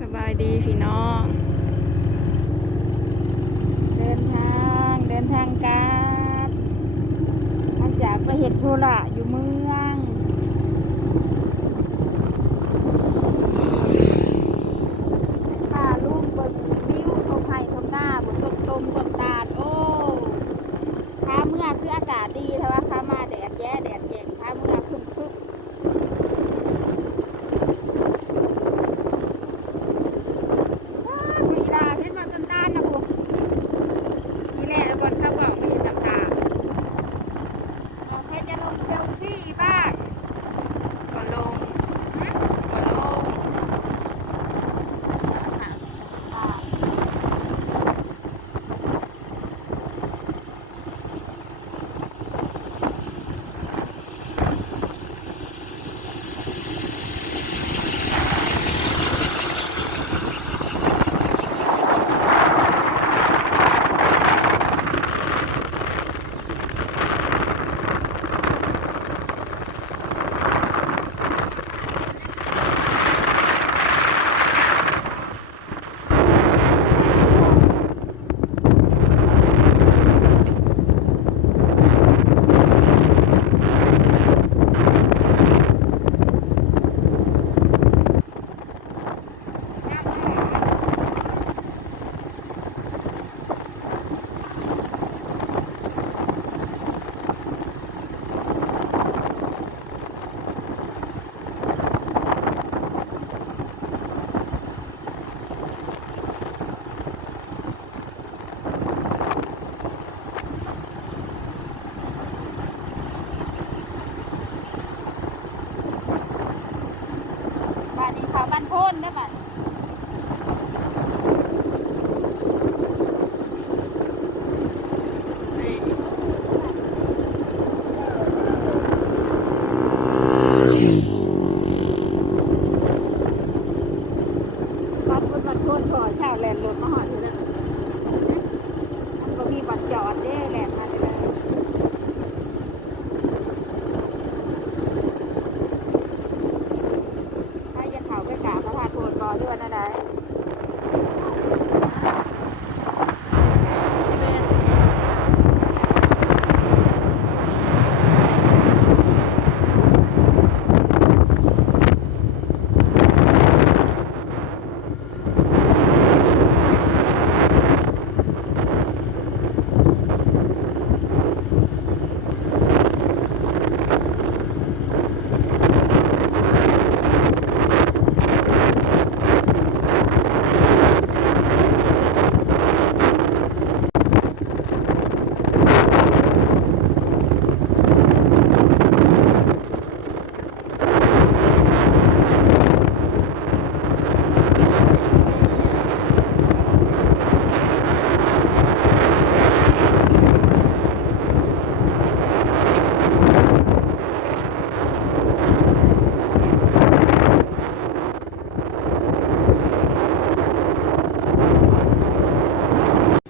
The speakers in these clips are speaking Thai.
สบายดีพี่น้อง เดินทางเดินทางกลับหลังจากไปเห็ดทุระอยู่เมืองพาลูกเบิ่งวิวทงไห้ทงหน้าบนต้นตมต้นตาลโอ้ข้าเมื่อคืออากาศดีแต่ว่าข้ามาแดดแย่แดดแยงข้าเมื่อคึมคึก ว้าวคุยลาเห็นมาต้นตาลนะพวกนี่แหละบนเขาบอกไม่เห็นน้ำตาเราเพชรจะลงเซลฟี่บ้างก็ลงก็ลง บ้านนี้เนโพนได้บ้านบ้านโพนบ้านโพนก่อนเช้าแลนรถมาหอดอยู่นะมันก็มีบัตรจอดเด้แลนมาเลย ถ้าจะเขาไปกราบพระธาตุโพนบอด้วยนะได้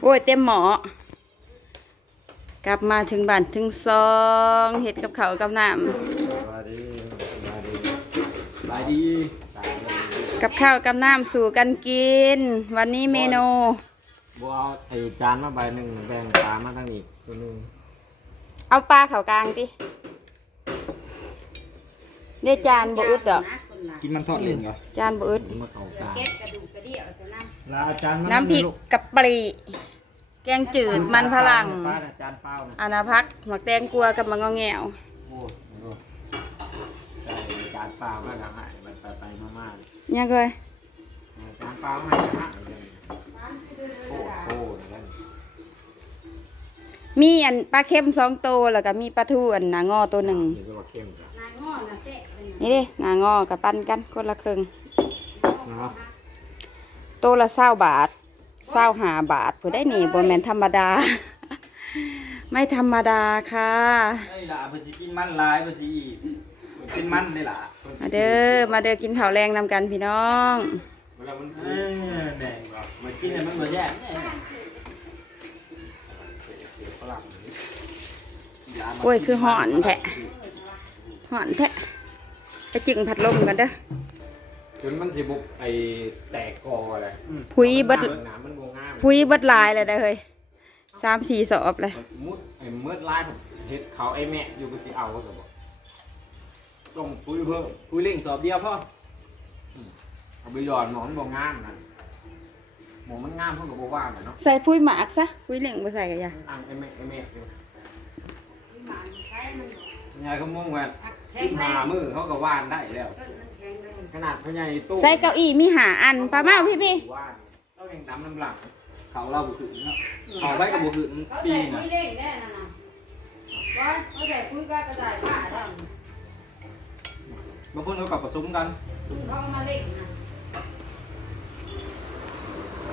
โอ้ยเต็มหมอกลับมาถึงบ้านถึงซองเห็ดกับเขาวกับน้สวัสดีสวัสดีสบายดีำกับข้าวกับน้ำสู่กันกิน วันนี้เมนู บัวเอาไอ้จานมาใบหนึ่งแบ่งปลามาทั้งอีกตัวหนึงเอาปลาเขากลางดิเดี๋ยวจานบอึดดอกกินมันทอดเล่นเหรอจานบอึดมาเข้ากลางเก็ดกระดูกกระเดี่ยวซะน้ลาอาจารย์มาน้ำพริกกะปรี แกงจืดมันพลังปลาน่ะจานเปล่านะอานาพักหมักแตงกลัวกับมังงอแงวโอ้โหใช่จานเปล่ามาทำให้ไปไปไปมาม่าเนี่ยเคยจานเปล่ามาให้ทำให้โอ้โหนั่นมีอันปลาเค็มสองตัวแล้วก็มีปลาทูอันหนางอตัวหนึ่งนี่ก็ว่าเข้มจ้ะำนายง้อนะเสะเป็นนี่เด้หนางอกับปั้นกันคนละครึ่งเนาะตัวละเศร้าบาท เศร้าหาบาทผู้ได้หนีบนแมนธรรมดา ไม่ธรรมดาค่ะไอ้ล่ะเพิ่นสิกินมันหลายเพิ่นสิกินมันได้ล่ะมาเด้อมาเด้อกินข้าวแรงนำกันพี่น้อง เวลามันเออแดงบ่มากินให้มันบ่แย่แน่เสียฝรั่งนี่โอ้ยคือห่อนแทะห่อนแทะไปจึงพัดลมกันเด้อ จนมันสิบุกไอ้แตกกออะไรพุยเบิดน้ำมันบวงามพุยเบิดหลายเลยได้อเฮ้ยสามสี่สอบเลยมันมุดไอ้เมื่อลายผมเฮ็ดเขาไอ้แม่อยู่ก็สิเอาก็สิบอกต้องปุ้ยเพิ่มคุยเล่งสอบเดียวพ่อเอาไปหยอดหมอนบวงามนั่นหมอนมันงามเพิ่นก็บ่ว่างน่ะเนาะใส่พุยหมากซะพุยเหล่งมาใส่กันยาอังไอ้แม่ไอ้แม่อยู่หมาใช้มันยายเขามุ่งว่าแข็สิงบแรห้างมือเขาก็ว่านได้แล้วต้นมันแข็งแรงขนาดพ่อใหญ่ตู้ใส่เก้าอี้มีหาอันปลาเมาพี่พี่ว่านต้องยังดำน้ำหลังเขาเราบุกึเนาะเขาไปกับบุกึเขาปีใส่น่ะคุยเล่งได้นั่นน่ะว่าเขาใส่คุยก็กระต่ายผ้าได้บางคนเขากับผสมกันเขาเอามาเล่งนะ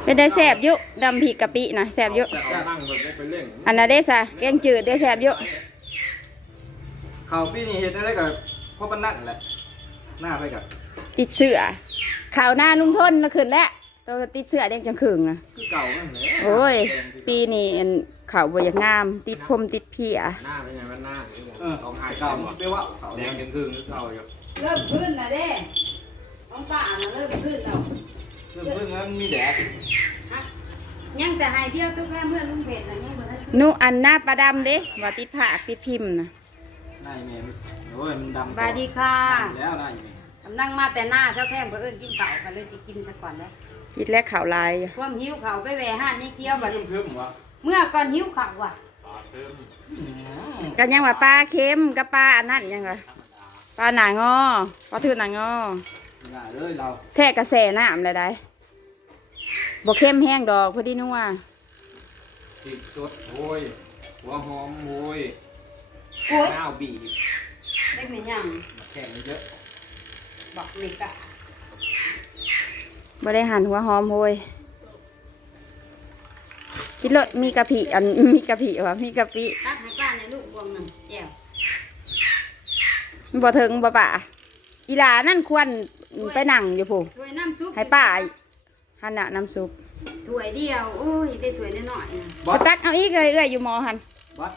เป็นได้แสบอยุดำผีกะปินะแสบอยุแต่เอานั่งแบบนี้ไปเล่นอันนั้นได้ซะแกงจืดได้แสบอยุเขาปีนี้เฮ็ดได้กับพ่อปนนั่นแหละหน้าไปกับ ติดเสือข่าวหน้านุ่งทนแล้วขึ้นแล้วตัวติดเสือเด้งจังขึงนะคือเก่านั่นแหละโอ้ย ปีนี้อันข่าวบ่อยากงาม ติดพรมติดเพียหน้าเป็นยังไงหน้าเออเขาหายเก่าเก่ามันไปว่าเขาแดแดงงยังครึ่งหรือเก่าอยู่เริ่มขึ้นนะเด้ของป้าน่ะเริ่มขึ้นแล้วเรื่องเพิ่งนั้นมีแดดฮะยังแต่ให้เที่ยวตุ๊กแม่เพื่อนลุงเพชรนะยังบ่ทันนุอันหน้าประดำเด้ว่าติดผ้าติดพิมพ์นะนายแม่โอ้ยมันดำบายดีค่ะแล้วนายแม่ กำลังมาแต่หน้าเช้าแพงเพื่อนกินข้าวกันเลยสิกินสักก่อนเลยคิดแล้วข่าวลายความหิวข้าวไปแหวห้านนี่เกี้ยวบัดเพิ่มเพิ่มวะเมื่อก่อนหิวข้าวว่ะกันยังว่าปลาเค็มกับปลาอันนั้นยังไงปลาหนางอปลาทือหนางอง่ายเลยเราแท่กระแสน้ำเลยได้บ่เข้มแห้งดอกพอดีนัวติดสดโวยหัวหอมโวยโอ้ยหน้าบีบเล็กนี่ยังแข็งเยอะ บอกเล็กอะบ่ได้หั่นหัวหอมโหยคิดรถมีกะปิอันมีกะปิวะมีกะปิตักให้ป้าในลูกบวงหนึ่งแก้วบ่ถึงบ่ป่าอีหลานั่นควรไปนั่งอยู่ผู้ถ้วยน้ำซุปให้ป้าหันน่ะน้ำซุปถ้วยเดียวโอ้ยได้ถ้วยน้อยๆนะบอก็สตักเอาอีกเลยเอ้ยอยู่หมอหันบอส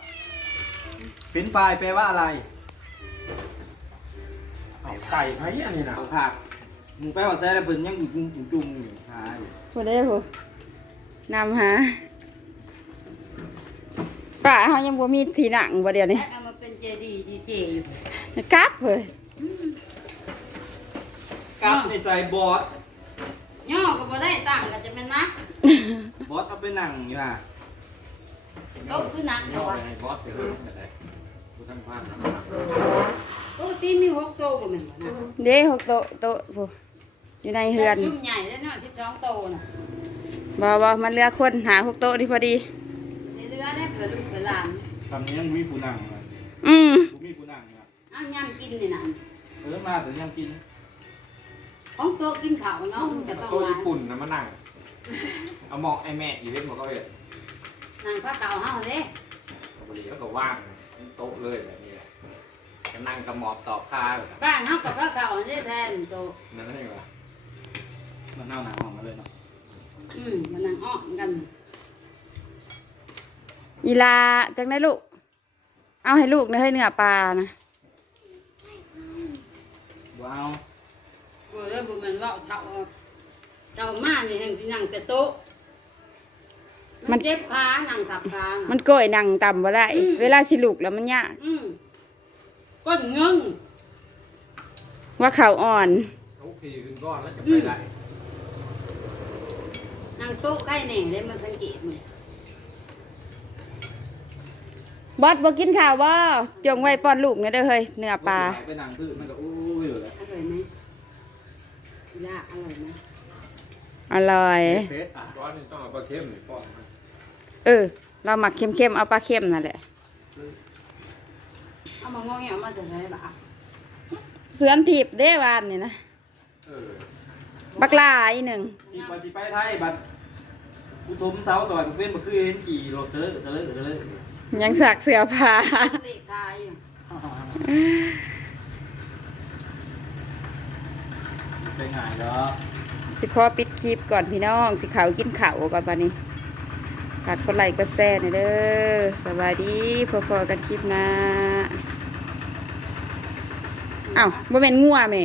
เป็นไฟล์แปลว่าอะไร เอาไก่ไหมอันนี้นะเอาผักมึงไปเอาใส่แล้วเพิ่นยังจุ่มจุ่มจุ่มอยู่หาอยู่ผู้เด้อผู้นำหาป้าเฮายังบ่มีที่นั่งบ่เดี๋ยวนี้แล้วเอามาเป็นเจดีดีเจอยู่กลับเฮ้ยกับในใส่บอสย่อก็บ่ได้ต่างกันจะเป็นนักบอสเอาไปนั่งอยู่อะโต๊ะคือหนักย่เนาะอวะไปให้บอสไปเถอะไม่ได้กูทำพลา ดนะโต๊ะที่มีหกโต๊ะก็เหมือนกันนะเด้หกโต๊ะโต๊ะผู้อยู่ในเฮือนชุมใหญ่แล้วเนาะสิบสองโต๊ะน่ะบ่บ่มันเหลือคนหาหกโต๊ะนี่พอดี ในเรือได้เผื่อลูกเผื่อหลานทำนี้ยังมีผู้นั่งเลยอืมผู้มีผู้นั่งอะอ้าวยำกินนี่น่ะเออมาแต่ยังกินของโต๊ะกินข้าวเนาะมันก็ต้องโต๊ะมาญี่ปุ่นนะมานั่ง เอาหมอกไอ้แม่อยู่เห็นหมอกเขาเลยนั่งผ้าขาวเฮาเด้ปกติแล้วก็ว่างโต๊ะเลยแบบนี้แหละ ก็นั่งกระหมอบต่อข้าแบบบ้านเฮากับผ้าขาวเด้แทนโต๊ะนั่นเองวะมันเน่าหนาวออกมาเลยเนาะอืมมันนั่งอ้อมกันอีลาจังได้ลูก เอาให้ลูกนะให้เนื้อปลานะว้าวเออบ่แม่นว่าเฒ่าเฒ่ามานี่แห่งสินั่งแต่โต๊ะมันเจ็บขานั่งทับขาน่ะมันโก้ยนั่งต่ำบ่ได้ อืม เวลาสิลูกแล้วมันยากอืม ก้นเงิงว่าเขาอ่อน เขาขี่ขึ้นก้อนแล้วจะไปไหนนั่งโต๊ะใกล้แหน่ได้มาสังเกตมันบอสบ่กินข้าวบ่จงไว้ป้อนลูกเนี่ยเด้อเฮ้ยเนื้อปลาไปนั่งพื้นมันก็อู้ยอยู่เลยอร่อยไหมยาอร่อยไหมอร่อยเฟสอะก้อนนี่ต้องเอาปลาเค็มหรือป้อนมันเออ เราหมักเค็มๆเอาปลาเค็มนั่นแหละเอา มางอเงี้ยเอามาจะใช้ปะเสือนถีบเด้วานนี่นะเออบักลาอีหนึ่งที่ปฏิไปไทยบัดอุทมเสาซอยมันเป็นมันคือเห็นกี่รถเจอเจอเจอยังสักเสือผ้าเละทายอยู่เป็นไงเนาะสิขอปิดคลิปก่อนพี่น้อง สิเขาวกินข้าวก่อนปานนี้ฝากกดไลค์กดแชร์หน่อยเด้อสวัสดีพอๆกันคลิปหน้า อ้าวบ่แม่นงัวแหม่